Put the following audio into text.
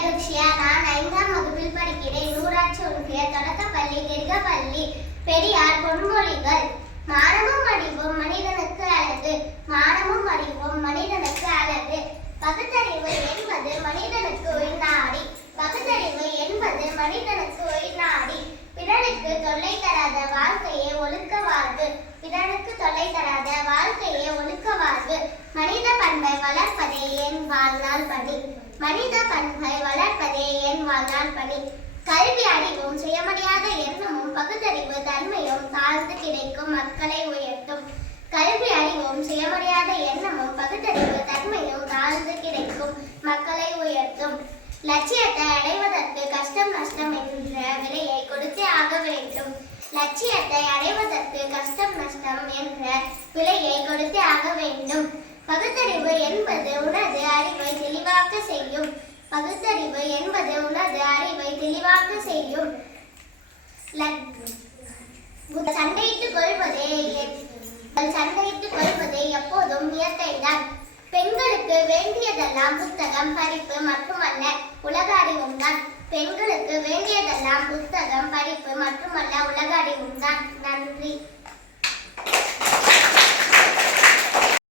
லகுக்ஷியா நான் ஐந்தாம் வகுப்பில் படிக்கிறேன். ஊராட்சி ஒன்றிய தொடக்கப்பள்ளி கிருகப்பள்ளி பெரியார் பொன்மொழிகள். மானமும் அறிவும் மனிதனுக்கு அழகு. மானமும் அறிவும் மனிதனுக்கு அழகு. பகுத்தறிவு என்பது மனிதனுக்கு உயிர்நாடி. பகுத்தறிவு என்பது மனிதனுக்கு உயிர்நாடி. பிறனுக்கு தொல்லை தராத வாழ்க்கையை ஒழுக்க வாழ்வு. பிறனுக்கு தொல்லை தராத வாழ் ஒழுக்க வாழ்வு மனித பண்பை வளர்ப்பதே என் வாழ்நாள் பணி. மனித பண்பை வளர்ப்பதே என் வாழ்நாள் பணி. கல்வி அறிவும் சுயமரியாத எண்ணமும் பகுத்தறிவு தன்மையும் தாழ்ந்து கிடைக்கும் மக்களை உயர்த்தும். கல்வி அறிவும் சுயமரியாத எண்ணமும் பகுத்தறிவு தன்மையும் தாழ்ந்து கிடைக்கும் மக்களை உயர்த்தும். லட்சியத்தை அடைவதற்கு கஷ்டம் நஷ்டம் என்ற விலையை கொடுத்தே ஆக வேண்டும். லட்சியத்தை அடைவதற்கு கஷ்டம் நஷ்டம் என்ற விலையை கொடுத்தே ஆக வேண்டும். பகுத்தறிவு என்பது உனது அறிவை தெளிவாக்க செய்யும் பகுத்தறிவு என்பது உனது அறிவை தெளிவாக செய்யும். சண்டையிட்டுக் கொள்வதே சண்டையிட்டுக் கொள்வதே எப்போதும் இயற்கைதான். பெண்களுக்கு வேண்டியதெல்லாம் புத்தகம் படிப்பு மட்டுமல்ல உலக அறிவும் தான் பெண்களுக்கு வேண்டியதெல்லாம் புத்தகம் படிப்பு மட்டுமல்ல உலக அறிவும் தான்